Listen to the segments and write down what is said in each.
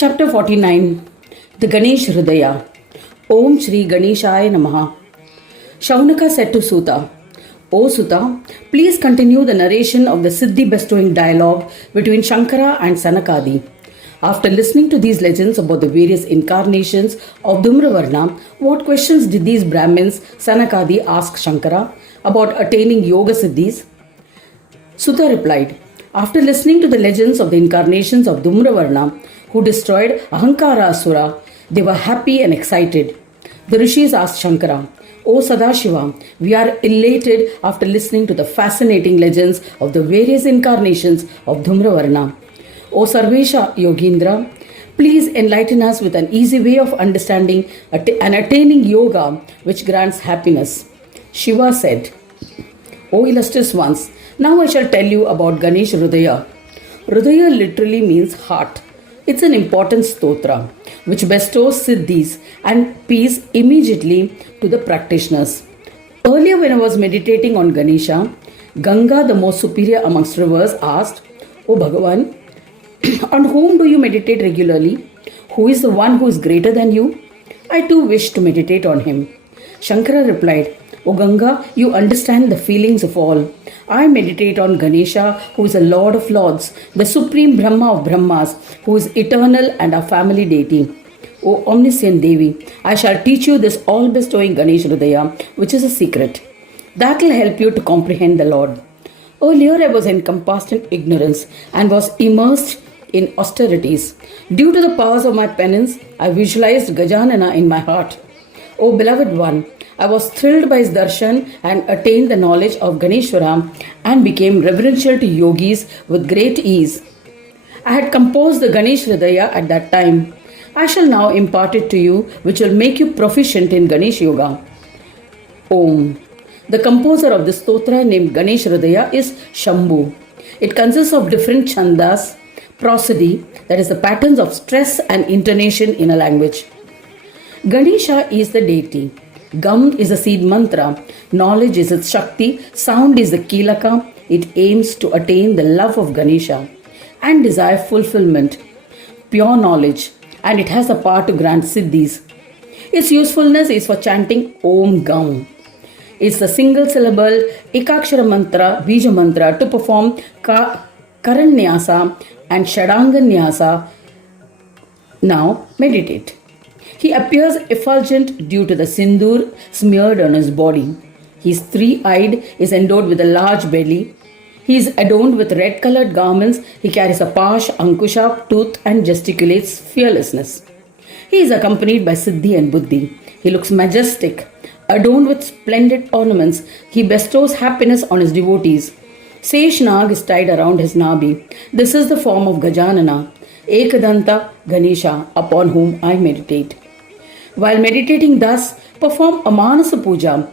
Chapter 49. The Ganesh Hrudaya. Om Shri Ganeshaya Namaha. Shaunaka said to Suta, O Suta, please continue the narration of the Siddhi bestowing dialogue between Shankara and Sanakadi. After listening to these legends about the various incarnations of Dhumravarna, what questions did these Brahmins, Sanakadi, ask Shankara about attaining Yoga Siddhis? Suta replied, after listening to the legends of the incarnations of Dhumravarna, who destroyed Ahankara Asura, they were happy and excited. The rishis asked Shankara, O Sadashiva, we are elated after listening to the fascinating legends of the various incarnations of Dhumravarna. O Sarvesha Yogindra, please enlighten us with an easy way of understanding and attaining yoga which grants happiness. Shiva said, O illustrious ones, now I shall tell you about Ganesh Hrudaya. Hrudaya literally means heart. It's an important stotra which bestows siddhis and peace immediately to the practitioners. Earlier, when I was meditating on Ganesha, Ganga, the most superior amongst rivers, asked, O Bhagavan, on whom do you meditate regularly? Who is the one who is greater than you? I too wish to meditate on him. Shankara replied, O Ganga, you understand the feelings of all. I meditate on Ganesha, who is a Lord of Lords, the Supreme Brahma of Brahmas, who is eternal and our family deity. O omniscient Devi, I shall teach you this all-bestowing Ganesh Hrudaya, which is a secret. That will help you to comprehend the Lord. Earlier, I was encompassed in ignorance and was immersed in austerities. Due to the powers of my penance, I visualized Gajanana in my heart. O beloved one, I was thrilled by his darshan and attained the knowledge of Ganeshwara and became reverential to yogis with great ease. I had composed the Ganesh Hrudaya at that time. I shall now impart it to you, which will make you proficient in Ganesh Yoga. Om. The composer of this stotra named Ganesh Hrudaya is Shambhu. It consists of different chandas, prosody, that is the patterns of stress and intonation in a language. Ganesha is the deity. Gam is the seed mantra, knowledge is its Shakti, sound is the Kilaka. It aims to attain the love of Ganesha and desire fulfillment, pure knowledge, and it has the power to grant siddhis. Its usefulness is for chanting Om Gam. It's the single syllable Ekakshara mantra, Bija mantra to perform Karanyasa and Shadanganyasa. Now meditate. He appears effulgent due to the sindoor smeared on his body. He is three-eyed, is endowed with a large belly. He is adorned with red-colored garments. He carries a pash, ankusha, tooth and gesticulates fearlessness. He is accompanied by Siddhi and Buddhi. He looks majestic, adorned with splendid ornaments. He bestows happiness on his devotees. Seshnag is tied around his nabi. This is the form of Gajanana, Ekadanta Ganesha, upon whom I meditate. While meditating thus, perform a Manasa Puja,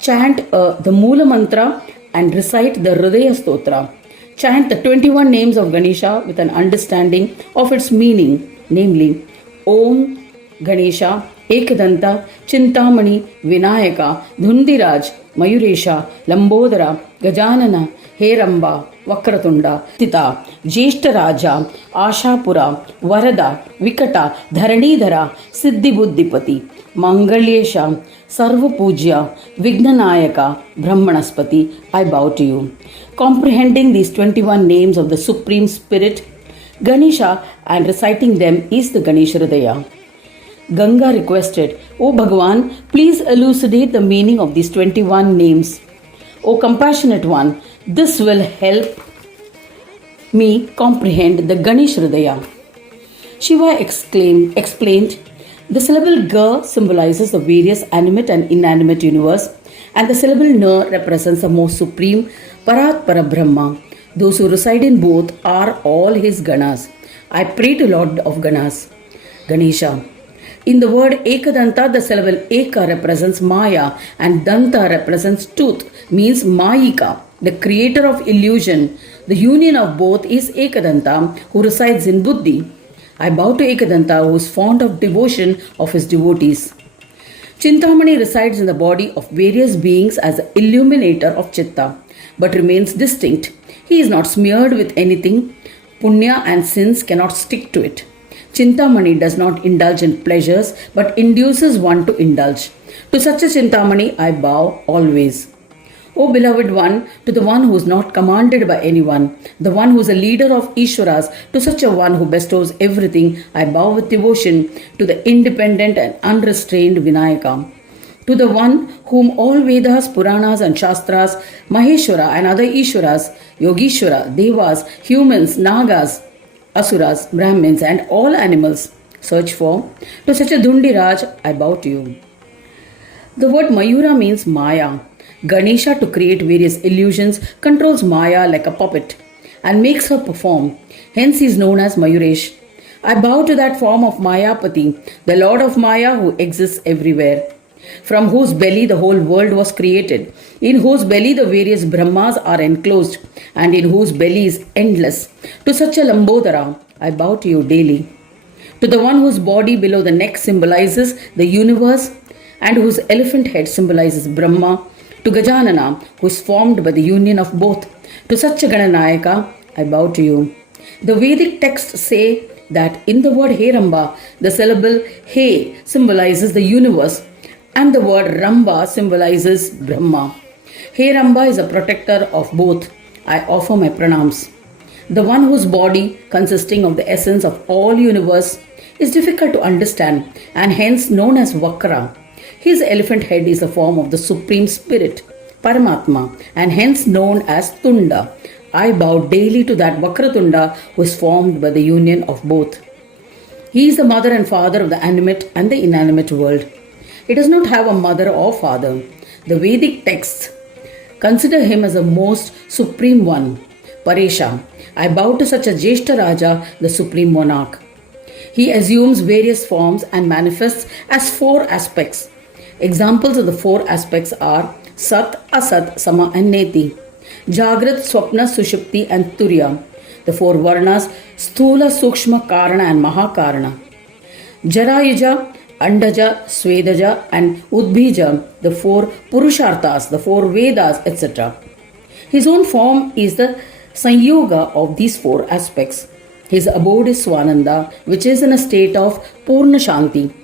chant the Moola Mantra and recite the Hrudaya Stotra. Chant the 21 names of Ganesha with an understanding of its meaning, namely Om Ganesha, Ekadanta, Chintamani, Vinayaka, Dhundiraj, Mayuresha, Lambodara, Gajanana, Heramba, Vakratunda, Tita, Jeshta Raja, Ashapura, Varada, Vikata, Dharanidhara, Siddhi Buddhipati, Mangalyesha, Sarva Pujya, Vignanayaka, Brahmanaspati, I bow to you. Comprehending these 21 names of the Supreme Spirit, Ganesha, and reciting them is the Ganesh Hrudaya. Ganga requested, O Bhagavan, please elucidate the meaning of these 21 names. O compassionate one, this will help me comprehend the Ganesh Hrudaya. Shiva explained, the syllable Ga symbolizes the various animate and inanimate universe, and the syllable Na represents the most supreme Parat Parabrahma. Those who reside in both are all his Ganas. I pray to Lord of Ganas, Ganesha. In the word Ekadanta, the syllable Eka represents Maya and Danta represents tooth, means Mayika, the creator of illusion. The union of both is Ekadanta, who resides in Buddhi. I bow to Ekadanta, who is fond of devotion of his devotees. Chintamani resides in the body of various beings as the illuminator of Chitta, but remains distinct. He is not smeared with anything. Punya and sins cannot stick to it. Chintamani does not indulge in pleasures but induces one to indulge. To such a Chintamani I bow always. O beloved one, to the one who is not commanded by anyone, the one who is a leader of Ishwaras, to such a one who bestows everything, I bow with devotion to the independent and unrestrained Vinayaka. To the one whom all Vedas, Puranas and Shastras, Maheshwara and other Ishwaras, Yogishwara, Devas, humans, Nagas, Asuras, Brahmins and all animals search for, to such a Dhundiraj, I bow to you. The word Mayura means Maya. Ganesha, to create various illusions, controls Maya like a puppet and makes her perform. Hence he is known as Mayuresh. I bow to that form of Mayapati, the Lord of Maya who exists everywhere, from whose belly the whole world was created, in whose belly the various Brahmas are enclosed, and in whose belly is endless. To such a Lambodara, I bow to you daily. To the one whose body below the neck symbolizes the universe, and whose elephant head symbolizes Brahma, to Gajanana, who is formed by the union of both, to such a Gananayaka, I bow to you. The Vedic texts say that in the word Heramba, the syllable He symbolizes the universe, and the word Ramba symbolizes Brahma. Heramba is a protector of both. I offer my pranams. The one whose body, consisting of the essence of all universe, is difficult to understand and hence known as Vakra. His elephant head is a form of the Supreme Spirit, Paramatma, and hence known as Tunda. I bow daily to that Vakratunda who is formed by the union of both. He is the mother and father of the animate and the inanimate world. He does not have a mother or father. The Vedic texts consider him as the most supreme one, Paresha. I bow to such a Jeshta Raja, the supreme monarch. He assumes various forms and manifests as four aspects. Examples of the four aspects are Sat, Asat, Sama and Neti, Jagrat, Swapna, Sushupti and Turya, the four Varnas, Sthula, Sukshma, Karana and Mahakarana, Jarayuja, Andaja, Swedaja and Udbija, the four Purusharthas, the four Vedas, etc. His own form is the Sanyoga of these four aspects. His abode is Swananda, which is in a state of Purna Shanti.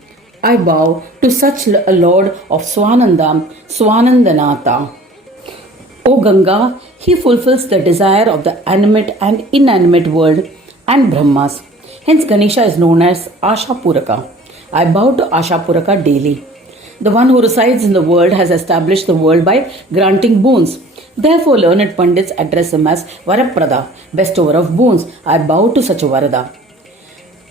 I bow to such a Lord of Swananda, Swanandanata. O Ganga, he fulfills the desire of the animate and inanimate world and Brahmas. Hence Ganesha is known as Ashapuraka. I bow to Ashapuraka daily. The one who resides in the world has established the world by granting boons. Therefore learned Pandits address him as Varaprada, bestower of boons. I bow to such a Varada.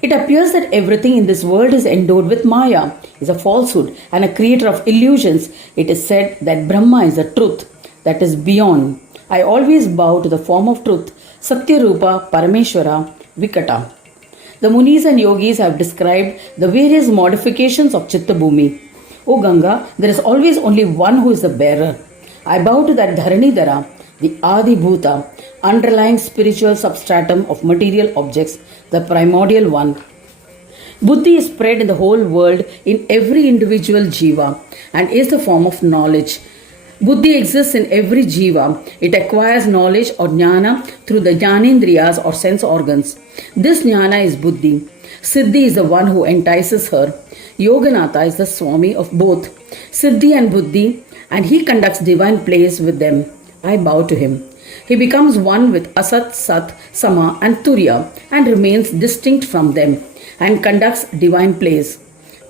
It appears that everything in this world is endowed with Maya, is a falsehood and a creator of illusions. It is said that Brahma is the truth, that is beyond. I always bow to the form of truth, Satyarupa, Parameshwara, Vikata. The Munis and Yogis have described the various modifications of Chitta Bhumi. O Ganga, there is always only one who is the bearer. I bow to that Dharanidhara, the Adi Bhuta, underlying spiritual substratum of material objects, the primordial one. Buddhi is spread in the whole world in every individual jiva and is the form of knowledge. Buddhi exists in every jiva. It acquires knowledge or jnana through the jnanendriyas or sense organs. This jnana is Buddhi. Siddhi is the one who entices her. Yoganatha is the Swami of both Siddhi and Buddhi, and he conducts divine plays with them. I bow to him. He becomes one with Asat, Sat, Sama and Turya and remains distinct from them and conducts divine plays.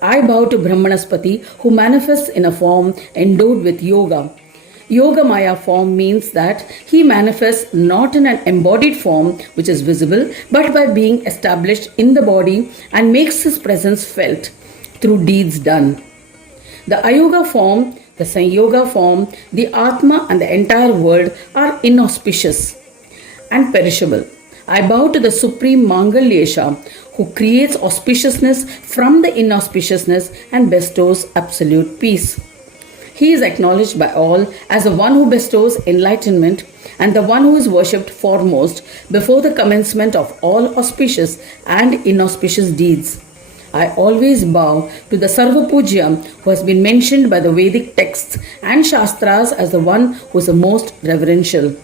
I bow to Brahmanaspati who manifests in a form endowed with yoga. Yoga Maya form means that he manifests not in an embodied form which is visible but by being established in the body and makes his presence felt through deeds done. The Ayoga form, the Sanyoga form, the Atma and the entire world are inauspicious and perishable. I bow to the Supreme Mangalyesha who creates auspiciousness from the inauspiciousness and bestows absolute peace. He is acknowledged by all as the one who bestows enlightenment and the one who is worshipped foremost before the commencement of all auspicious and inauspicious deeds. I always bow to the Sarva Pujya who has been mentioned by the Vedic texts and Shastras as the one who is the most reverential.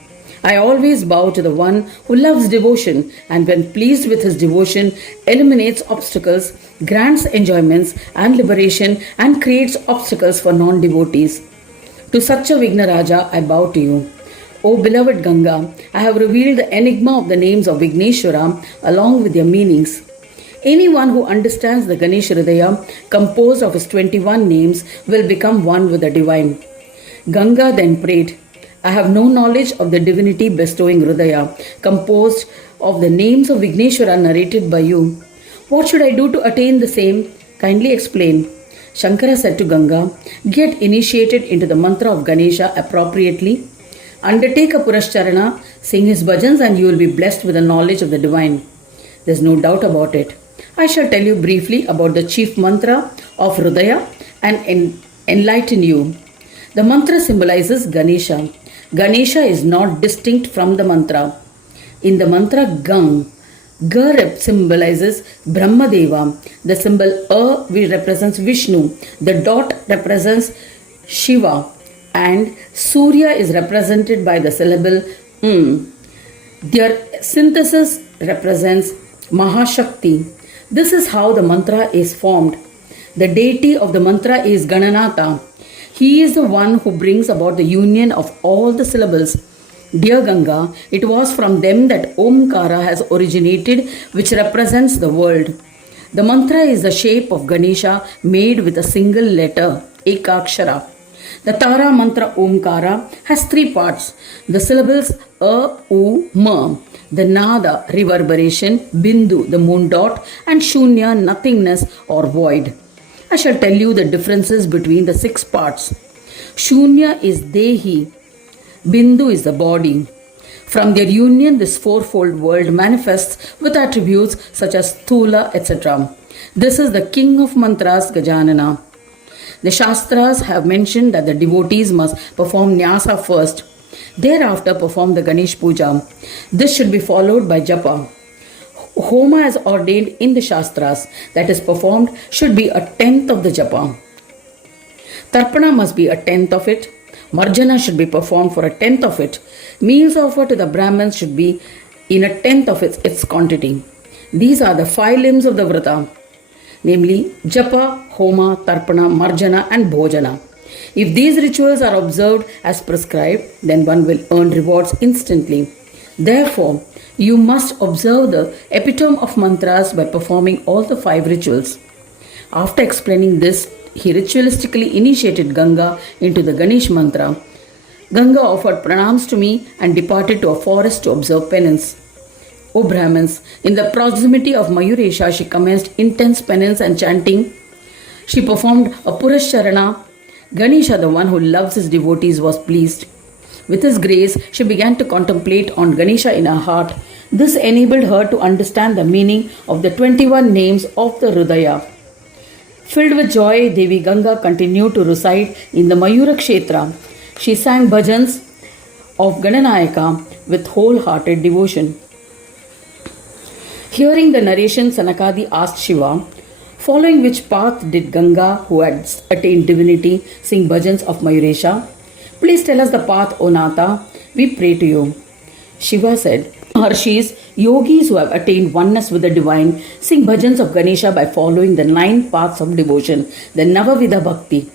I always bow to the one who loves devotion and, when pleased with his devotion, eliminates obstacles, grants enjoyments and liberation, and creates obstacles for non-devotees. To such a Vignaraja, I bow to you. O beloved Ganga, I have revealed the enigma of the names of Vigneshwara along with their meanings. Anyone who understands the Ganesh Hrudaya, composed of his 21 names, will become one with the divine. Ganga then prayed, I have no knowledge of the divinity bestowing Hrudaya, composed of the names of Vigneshwara narrated by you. What should I do to attain the same? Kindly explain. Shankara said to Ganga, get initiated into the mantra of Ganesha appropriately. Undertake a Purascharana, sing his bhajans, and you will be blessed with the knowledge of the divine. There is no doubt about it. I shall tell you briefly about the chief mantra of Hrudaya and enlighten you. The mantra symbolizes Ganesha. Ganesha is not distinct from the mantra. In the mantra Gang, Ga symbolizes Brahmadeva. The symbol A represents Vishnu. The dot represents Shiva. And Surya is represented by the syllable Their synthesis represents Mahashakti. This is how the mantra is formed. The deity of the mantra is Gananatha. He is the one who brings about the union of all the syllables. Dear Ganga, it was from them that Omkara has originated, which represents the world. The mantra is the shape of Ganesha made with a single letter, Ekakshara. The Tara mantra Omkara has three parts. The syllables A, U, Ma. The Nada, reverberation, Bindu, the moon dot, and Shunya, nothingness or void. I shall tell you the differences between the six parts. Shunya is Dehi. Bindu is the body. From their union, this fourfold world manifests with attributes such as Thula, etc. This is the king of mantras, Gajanana. The Shastras have mentioned that the devotees must perform Nyasa first. Thereafter perform the Ganesh Puja. This should be followed by Japa. Homa as ordained in the Shastras that is performed should be a tenth of the Japa. Tarpana must be a tenth of it. Marjana should be performed for a tenth of it. Meals offered to the Brahmins should be in a tenth of its quantity. These are the 5 limbs of the Vrata, namely Japa, Homa, Tarpana, Marjana and Bhojana. If these rituals are observed as prescribed, then one will earn rewards instantly. Therefore, you must observe the epitome of mantras by performing all the 5 rituals. After explaining this, he ritualistically initiated Ganga into the Ganesh mantra. Ganga offered pranams to me and departed to a forest to observe penance. O Brahmins, in the proximity of Mayuresha, she commenced intense penance and chanting. She performed a Purascharana. Ganesha, the one who loves his devotees, was pleased. With his grace, she began to contemplate on Ganesha in her heart. This enabled her to understand the meaning of the 21 names of the Hrudaya. Filled with joy, Devi Ganga continued to reside in the Mayura Kshetra. She sang bhajans of Gananayaka with wholehearted devotion. Hearing the narration, Sanakadi asked Shiva, following which path did Ganga, who had attained divinity, sing bhajans of Mayuresha? Please tell us the path, O Nata. We pray to you. Shiva said, Maharshis, yogis who have attained oneness with the divine, sing bhajans of Ganesha by following the 9 paths of devotion, the Navavidha Bhakti.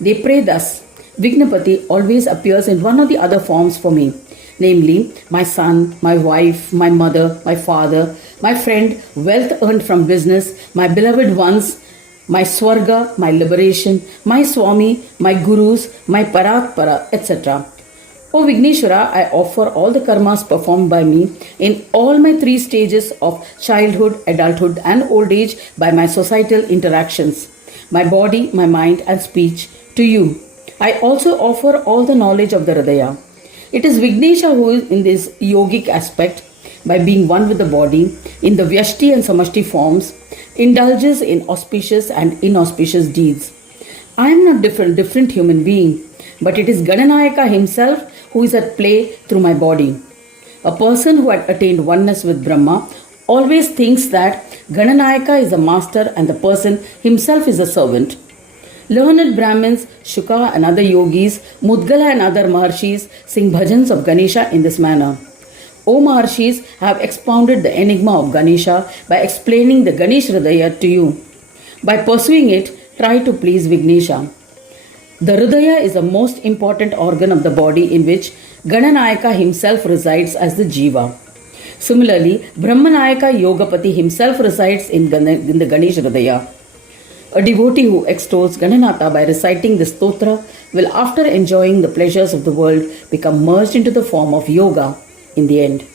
They pray thus, Vignapati always appears in one or the other forms for me, namely, my son, my wife, my mother, my father, my friend, wealth earned from business, my beloved ones, my Swarga, my liberation, my Swami, my Gurus, my Parakpara, etc. O Vigneshwara, I offer all the karmas performed by me in all my 3 stages of childhood, adulthood and old age by my societal interactions, my body, my mind and speech to you. I also offer all the knowledge of the Hrudaya. It is Vignesha who is in this yogic aspect, by being one with the body, in the Vyashti and Samashti forms, indulges in auspicious and inauspicious deeds. I am not different human being, but it is Gananayaka himself who is at play through my body. A person who had attained oneness with Brahma always thinks that Gananayaka is the master and the person himself is a servant. Learned Brahmins, Shuka and other yogis, Mudgala and other Maharshis sing bhajans of Ganesha in this manner. O Maharshis have expounded the enigma of Ganesha by explaining the Ganesh Hrudaya to you. By pursuing it, try to please Vignesha. The Hrudaya is the most important organ of the body in which Gananayaka himself resides as the Jiva. Similarly, Brahmanayaka Yogapati himself resides in the Ganesh Hrudaya. A devotee who extols Gananatha by reciting this stotra will, after enjoying the pleasures of the world, become merged into the form of yoga in the end.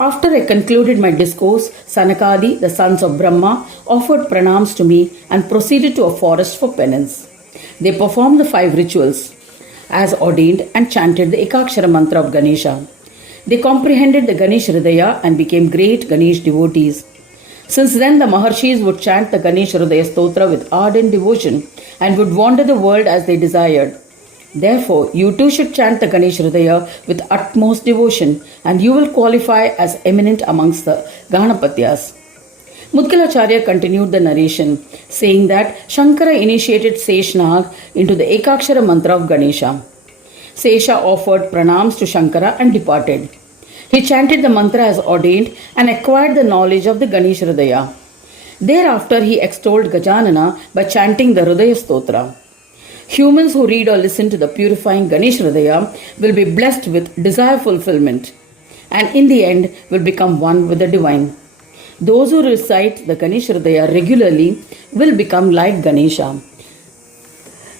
After I concluded my discourse, Sanakadi, the sons of Brahma, offered pranams to me and proceeded to a forest for penance. They performed the 5 rituals as ordained and chanted the Ekakshara mantra of Ganesha. They comprehended the Ganesh Hrudaya and became great Ganesh devotees. Since then, the Maharshis would chant the Ganesh Hrudaya stotra with ardent devotion and would wander the world as they desired. Therefore, you too should chant the Ganesh Hrudaya with utmost devotion, and you will qualify as eminent amongst the Ganapatyas. Mudgalacharya continued the narration, saying that Shankara initiated Seshnag into the Ekakshara mantra of Ganesha. Sesha offered pranams to Shankara and departed. He chanted the mantra as ordained and acquired the knowledge of the Ganesh Hrudaya. Thereafter, he extolled Gajanana by chanting the Hrudaya Stotra. Humans who read or listen to the purifying Ganesh Hrudaya will be blessed with desire fulfillment and in the end will become one with the divine. Those who recite the Ganesh Hrudaya regularly will become like Ganesha.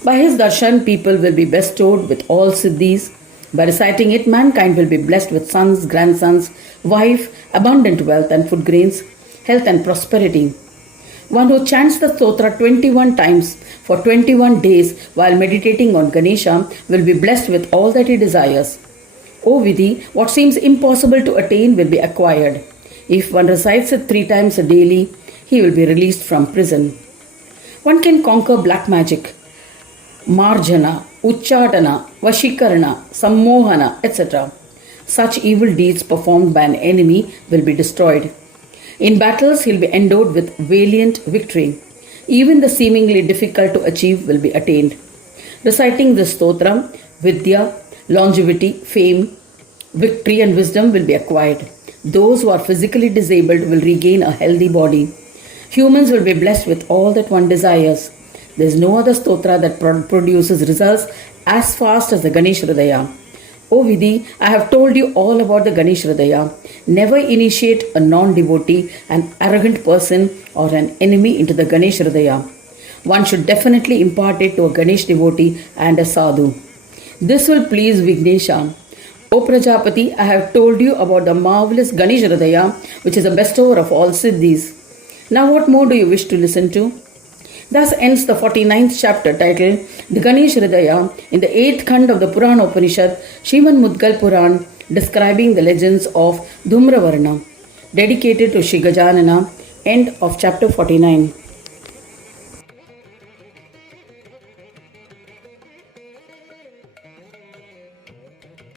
By his darshan, people will be bestowed with all siddhis. By reciting it, mankind will be blessed with sons, grandsons, wife, abundant wealth and food grains, health and prosperity. One who chants the stotra 21 times for 21 days while meditating on Ganesha will be blessed with all that he desires. O Vidhi, what seems impossible to attain will be acquired. If one recites it 3 times a daily, he will be released from prison. One can conquer black magic, marjana, uchchatana, vashikarana, sammohana, etc. Such evil deeds performed by an enemy will be destroyed. In battles, he will be endowed with valiant victory. Even the seemingly difficult to achieve will be attained. Reciting this stotra, vidya, longevity, fame, victory and wisdom will be acquired. Those who are physically disabled will regain a healthy body. Humans will be blessed with all that one desires. There is no other stotra that produces results as fast as the Ganesh Hrudaya. O Vidhi, I have told you all about the Ganesh Hrudaya. Never initiate a non-devotee, an arrogant person or an enemy into the Ganesh Hrudaya. One should definitely impart it to a Ganesh devotee and a sadhu. This will please Vignesha. O Prajapati, I have told you about the marvelous Ganesh Hrudaya, which is the bestower of all siddhis. Now what more do you wish to listen to? Thus ends the 49th chapter titled The Ganesh Hrudaya in the 8th Khand of the Purana Upanishad, Shri Mudgal Puran, describing the legends of Dhumravarna, dedicated to Shri Gajanana. End of chapter 49.